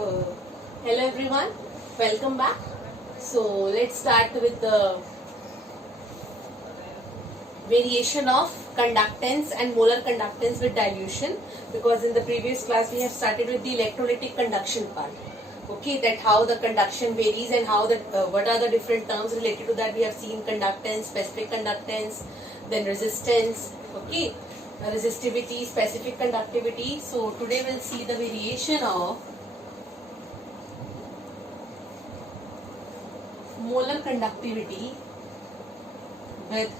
Uh, Hello everyone, welcome back. So let's start with the variation of conductance and molar conductance with dilution, because in the previous class we have started with the electrolytic conduction part. Okay, that how the conduction varies and how the what are the different terms related to that. We have seen conductance, specific conductance, then resistance. Okay, resistivity, specific conductivity. So today we'll see the variation of molar conductivity with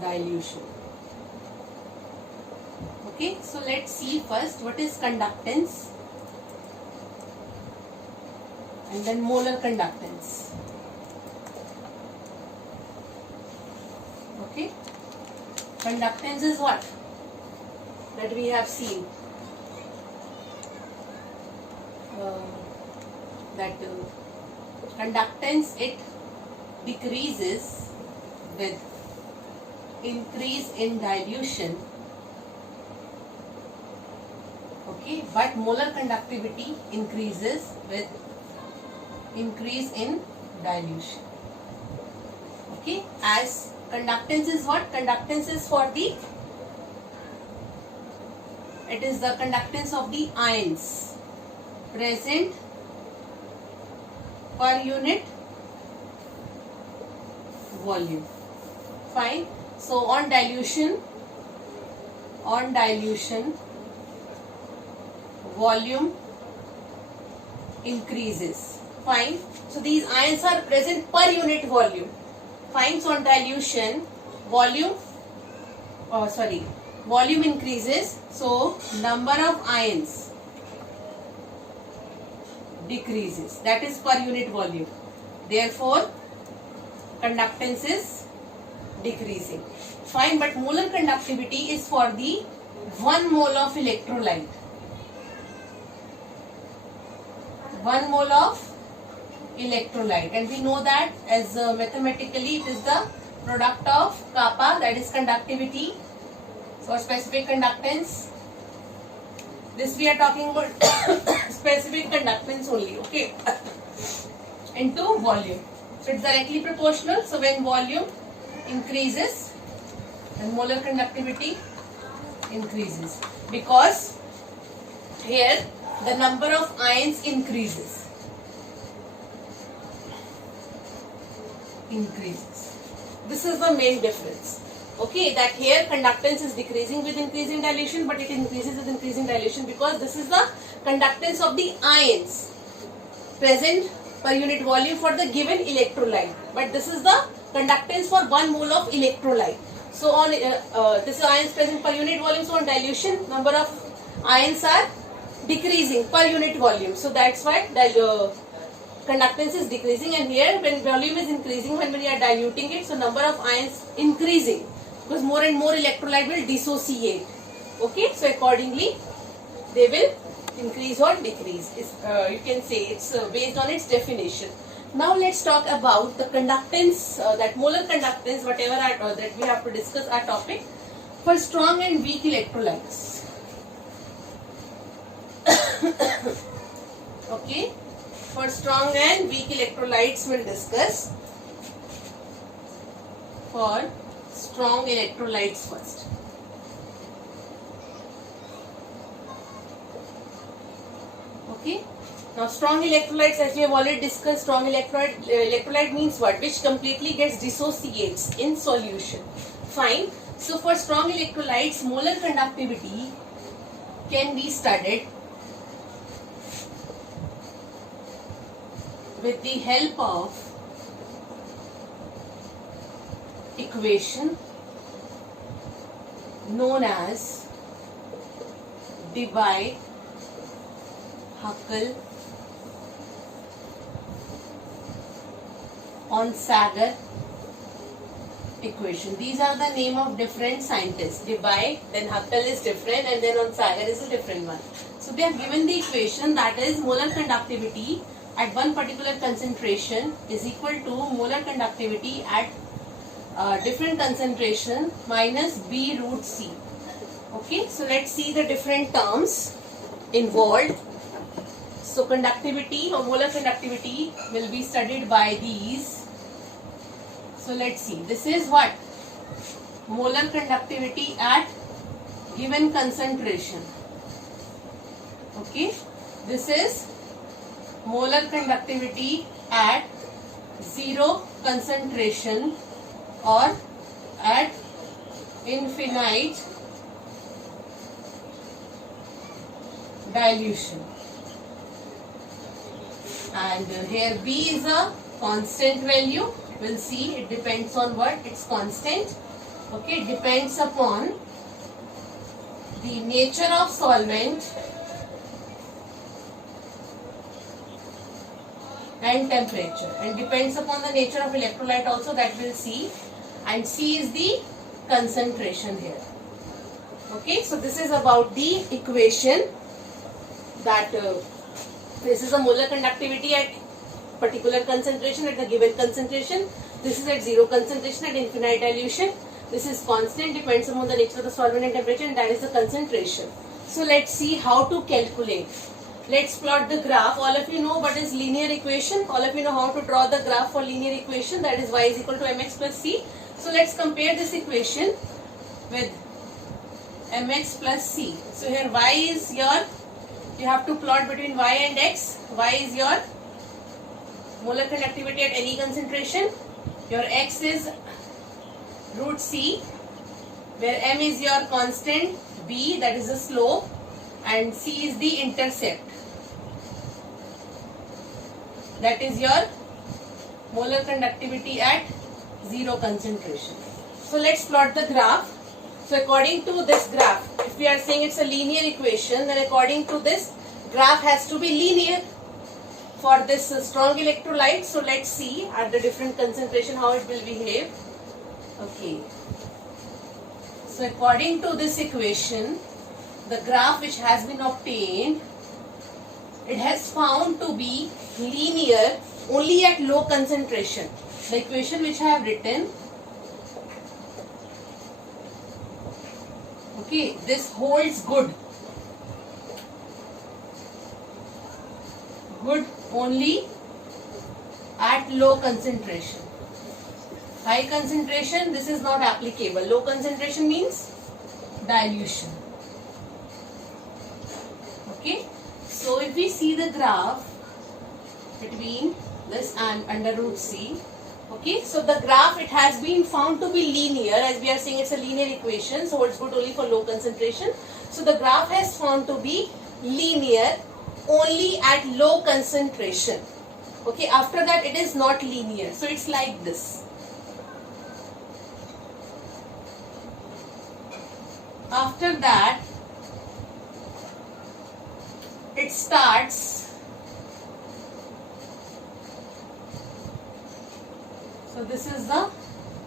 dilution. Okay, so let's see first what is conductance and then molar conductance. Okay, conductance is what? That we have seen. Conductance, it decreases with increase in dilution. Okay, but molar conductivity increases with increase in dilution. Okay, as conductance is what? Conductance is for the, it is the conductance of the ions present per unit volume. Fine. So on dilution, volume increases. Fine. So these ions are present per unit volume. Fine. So on dilution, volume increases. So number of ions decreases. That is per unit volume. Therefore, conductance is decreasing. Fine, but molar conductivity is for the 1 mole of electrolyte. 1 mole of electrolyte, and we know that as mathematically it is the product of kappa, that is conductivity. So specific conductance, this we are talking about specific conductance only, okay, into volume. So it's directly proportional. So when volume increases, then molar conductivity increases, because here the number of ions increases. This is the main difference. Okay, that here conductance is decreasing with increasing dilution, but it increases with increasing dilution because this is the conductance of the ions present per unit volume for the given electrolyte. But this is the conductance for 1 mole of electrolyte. So on this is ions present per unit volume. So on dilution, number of ions are decreasing per unit volume. So that's why the conductance is decreasing. And here when volume is increasing, when we are diluting it, so number of ions increasing, because more and more electrolyte will dissociate. Okay, so accordingly they will increase or decrease. You can say it's based on its definition. Now let's talk about the conductance, that molar conductance, whatever that we have to discuss our topic for strong and weak electrolytes. Okay, for strong and weak electrolytes we'll discuss. For strong electrolytes first. Okay. Now strong electrolytes, as we have already discussed, strong electrolyte means what? Which completely gets dissociates in solution. Fine. So for strong electrolytes, molar conductivity can be studied with the help of equation known as Debye-Huckel-on-Sager equation. These are the name of different scientists. Debye, then Huckel is different, and then on-Sager is a different one. So they have given the equation, that is molar conductivity at one particular concentration is equal to molar conductivity at different concentration minus B root C. Okay, so let's see the different terms involved. So conductivity or molar conductivity will be studied by these. So let's see. This is what? Molar conductivity at given concentration. Okay. This is molar conductivity at zero concentration or at infinite dilution. And here B is a constant value. We'll see it depends on what? It's constant. Okay, it depends upon the nature of solvent and temperature, and depends upon the nature of electrolyte also, that we'll see. And C is the concentration here. Okay, so this is about the equation that this is a molar conductivity at particular concentration at the given concentration. This is at zero concentration at infinite dilution. This is constant, depends upon the nature of the solvent and temperature, and that is the concentration. So let's see how to calculate. Let's plot the graph. All of you know what is linear equation. All of you know how to draw the graph for linear equation, that is y is equal to mx plus c. So let's compare this equation with mx plus c. So here y is your, you have to plot between y and x. Y is your molar conductivity at any concentration. Your x is root c, where m is your constant, b that is the slope, and c is the intercept. That is your molar conductivity at zero concentration. So let's plot the graph. So according to this graph, if we are saying it's a linear equation, then according to this graph has to be linear for this strong electrolyte. So let's see at the different concentration how it will behave. Okay. So according to this equation, the graph which has been obtained, it has found to be linear only at low concentration. The equation which I have written, okay, this holds good. Good only at low concentration. High concentration, this is not applicable. Low concentration means dilution. Okay. So if we see the graph between this and under root c, okay, so the graph, it has been found to be linear, as we are saying it's a linear equation, so it's good only for low concentration. So the graph has found to be linear only at low concentration. Okay, after that it is not linear, so it's like this. After that it starts, so this is the,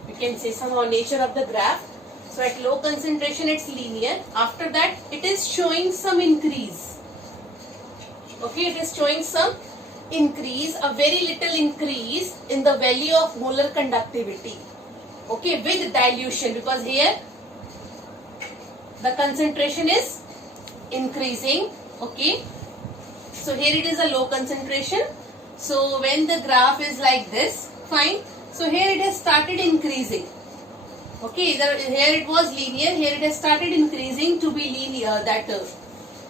you can say somehow nature of the graph. So at low concentration it's linear. After that it is showing some increase. Okay, it is showing some increase, a very little increase in the value of molar conductivity. Okay, with dilution, because here the concentration is increasing. Okay, so here it is a low concentration. So when the graph is like this, fine. So here it has started increasing. Okay, here it was linear, here it has started increasing to be linear, that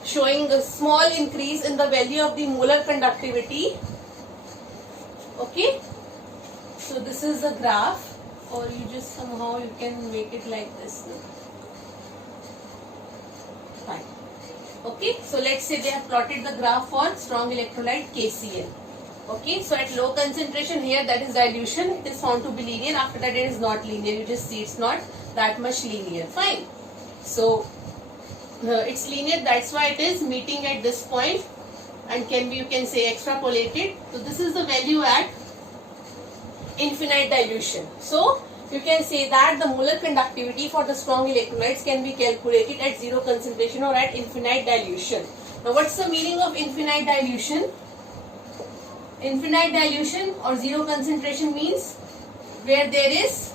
showing a small increase in the value of the molar conductivity. Okay, so this is the graph, or you just somehow you can make it like this. Fine. Okay, so let's say they have plotted the graph for strong electrolyte KCl. Okay, so at low concentration here, that is dilution, it is found to be linear. After that it is not linear, you just see it's not that much linear. Fine. So it's linear, that's why it is meeting at this point and can be, you can say, extrapolated. So this is the value at infinite dilution. So you can say that the molar conductivity for the strong electrolytes can be calculated at zero concentration or at infinite dilution. Now what's the meaning of infinite dilution? Infinite dilution or zero concentration means where there is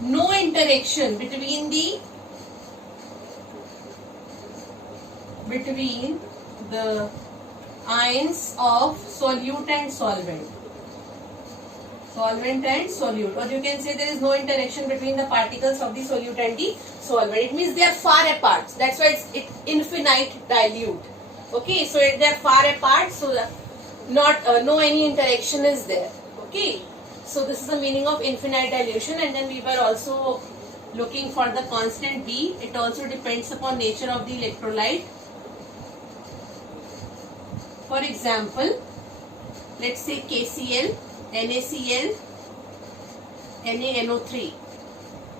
no interaction between the between the ions of solute and solvent. Solvent and solute, or you can say there is no interaction between the particles of the solute and the solvent. It means they are far apart. That's why it's infinite dilute. Okay, so they are far apart, so not no any interaction is there. Okay, so this is the meaning of infinite dilution. And then we were also looking for the constant B. It also depends upon nature of the electrolyte. For example, let's say KCl, NaCl, NaNO3.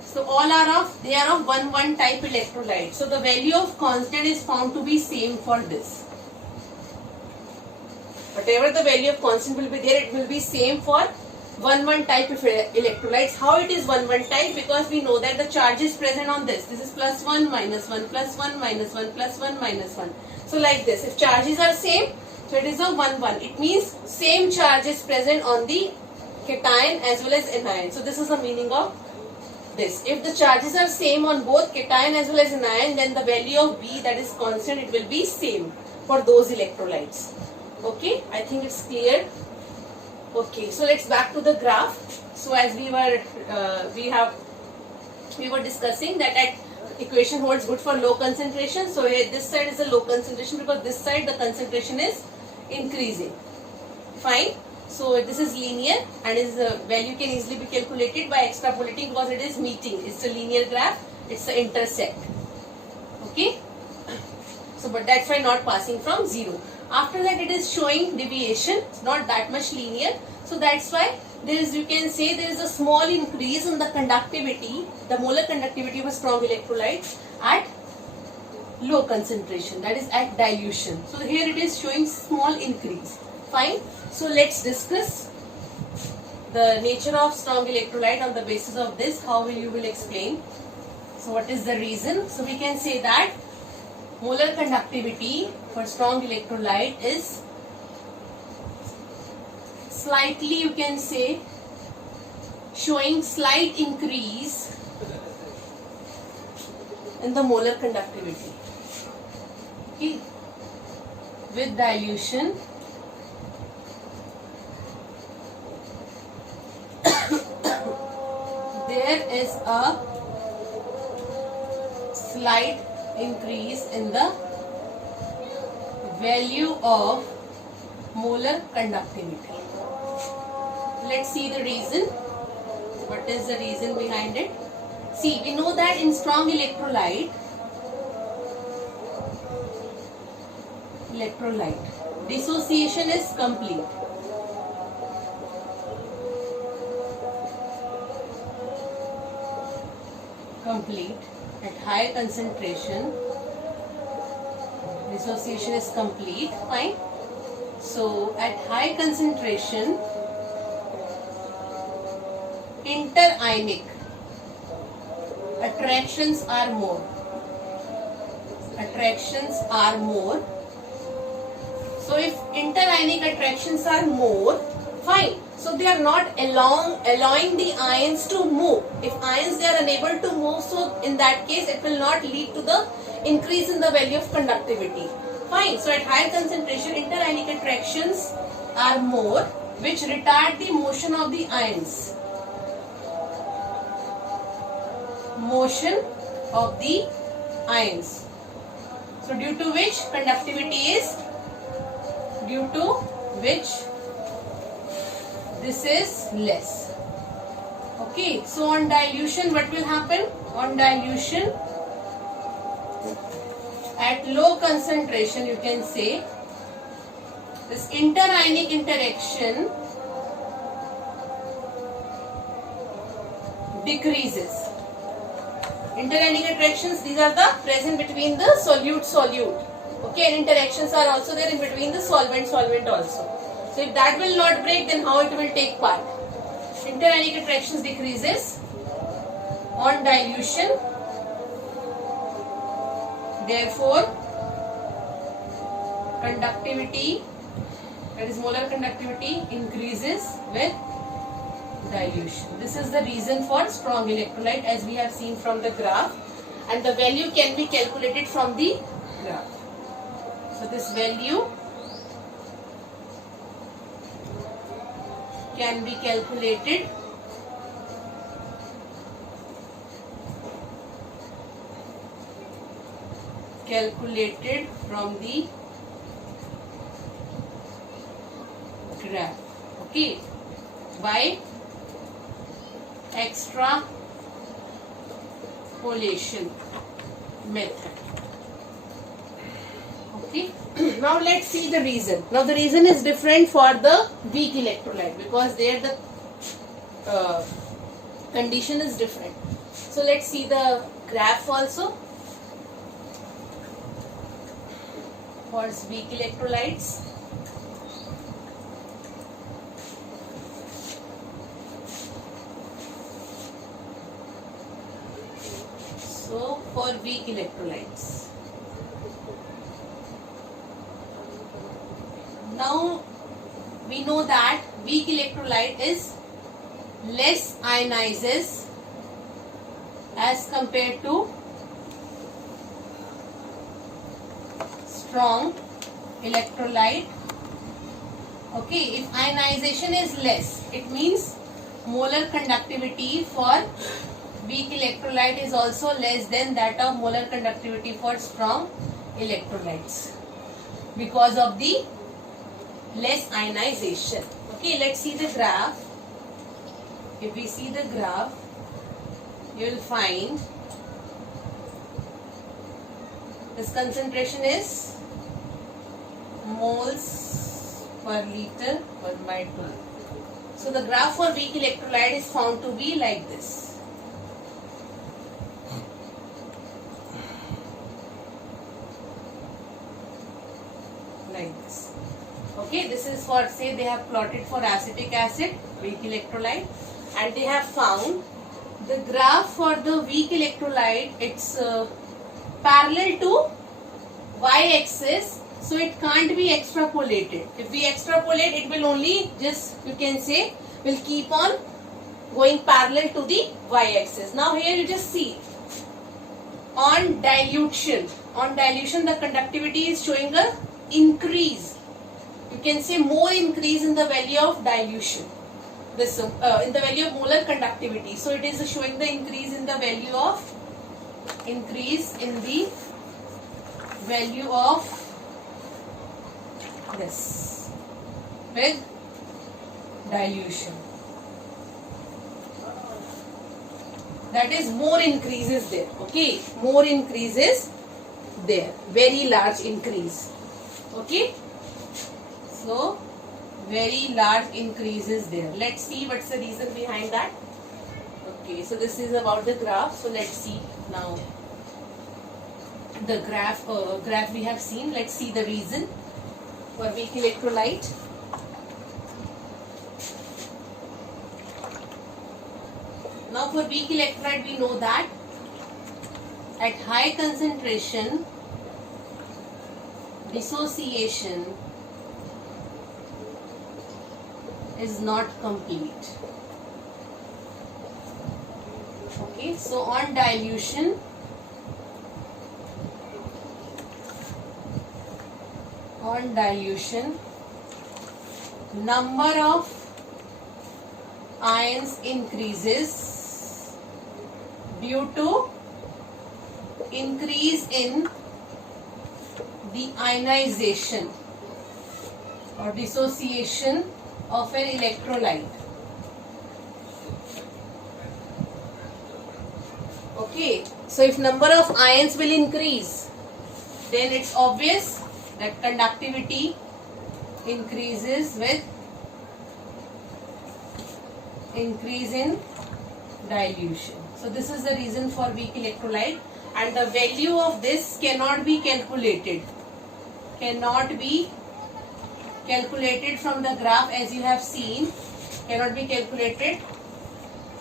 So all they are of 1,1 type electrolyte. So the value of constant is found to be same for this. Whatever the value of constant will be there, it will be same for 1,1 type of electrolytes. How it is 1,1 type? Because we know that the charge is present on this. This is +1, -1, +1, -1, +1, -1. So like this. If charges are same, so it is a 1,1. It means same charge is present on the cation as well as anion. So this is the meaning of this. If the charges are same on both cation as well as anion, then the value of B, that is constant, it will be same for those electrolytes. Okay, I think it's clear. Okay, so let's back to the graph. So as we were discussing that at equation holds good for low concentration. So here this side is a low concentration because this side the concentration is increasing. Fine. So this is linear and its value can easily be calculated by extrapolating because it is meeting. It's a linear graph. It's the intersect. Okay. So but that's why not passing from 0. After that it is showing deviation. It's not that much linear. So that's why there is, you can say there is a small increase in the conductivity, the molar conductivity of a strong electrolyte at low concentration, that is at dilution. So here it is showing small increase. Fine. So let's discuss the nature of strong electrolyte on the basis of this. How you will explain? So what is the reason? So we can say that molar conductivity for strong electrolyte is slightly, you can say, showing slight increase in the molar conductivity. Okay. With dilution, there is a slight increase in the value of molar conductivity. Let's see the reason. What is the reason behind it? See, we know that in strong electrolyte, dissociation is complete. At high concentration, dissociation is complete. Fine. So at high concentration, interionic attractions are more. So if interionic attractions are more, fine. So they are not allowing the ions to move. If ions they are unable to move, so in that case it will not lead to the increase in the value of conductivity. Fine. So at high concentration, interionic attractions are more, which retard the motion of the ions. So due to which conductivity is, this is less. Okay, so on dilution, what will happen? On dilution, at low concentration, you can say, this interionic interaction decreases. Interionic attractions, these are the present between the solute. Okay, and interactions are also there in between the solvent also. So if that will not break, then how it will take part? Interionic attractions decreases on dilution. Therefore, conductivity, that is molar conductivity, increases with dilution. This is the reason for strong electrolyte, as we have seen from the graph, and the value can be calculated from the graph. So this value can be calculated from the graph, okay, by extrapolation method. Okay. Now let's see the reason. Now the reason is different for the weak electrolyte because there the condition is different. So let's see the graph also for weak electrolytes. So for weak electrolytes. Now we know that weak electrolyte is less ionizes as compared to strong electrolyte. Okay, if ionization is less, it means molar conductivity for weak electrolyte is also less than that of molar conductivity for strong electrolytes because of the less ionization. Okay, let's see the graph. If we see the graph, you will find this concentration is moles per liter 1/2. So the graph for weak electrolyte is found to be like this. Like this. Okay, this is for, say they have plotted for acetic acid, weak electrolyte, and they have found the graph for the weak electrolyte, it's parallel to y-axis, so it can't be extrapolated. If we extrapolate, it will only just, you can say, will keep on going parallel to the y-axis. Now here you just see, on dilution the conductivity is showing a increase. You can say more increase in the value of dilution. This in the value of molar conductivity. So it is showing the increase in the value of this with dilution. That is more increases there. Okay, more increases there. Very large increase. Okay. So very large increases there. Let's see what's the reason behind that. Okay, so this is about the graph. So let's see now the graph we have seen. Let's see the reason for weak electrolyte. Now for weak electrolyte we know that at high concentration dissociation is not complete. Okay, so on dilution number of ions increases due to increase in the ionization or dissociation of an electrolyte. Okay, so if number of ions will increase, then it's obvious that conductivity increases with increase in dilution. So this is the reason for weak electrolyte, and the value of this cannot be calculated. From the graph, as you have seen, cannot be calculated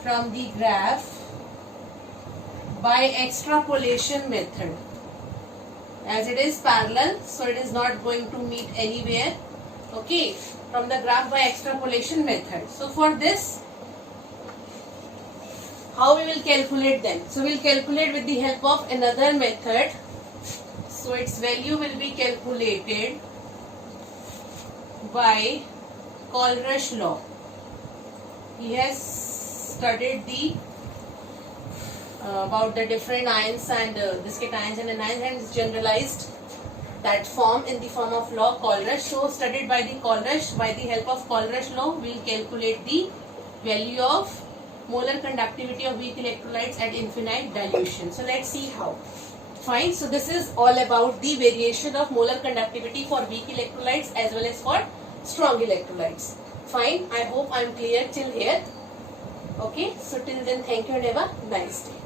from the graph by extrapolation method, as it is parallel, so it is not going to meet anywhere. Okay, from the graph by extrapolation method. So for this, how we will calculate them? So we will calculate with the help of another method. So its value will be calculated by Colrush law. He has studied the about the different ions and discrete ions and anions, and generalized that form in the form of law Colrush. So studied by the Colrush, by the help of Colrush law, we will calculate the value of molar conductivity of weak electrolytes at infinite dilution. So let's see how. Fine. So this is all about the variation of molar conductivity for weak electrolytes as well as for strong electrolytes. Fine. I hope I am clear till here. Okay. So till then, thank you and have a nice day.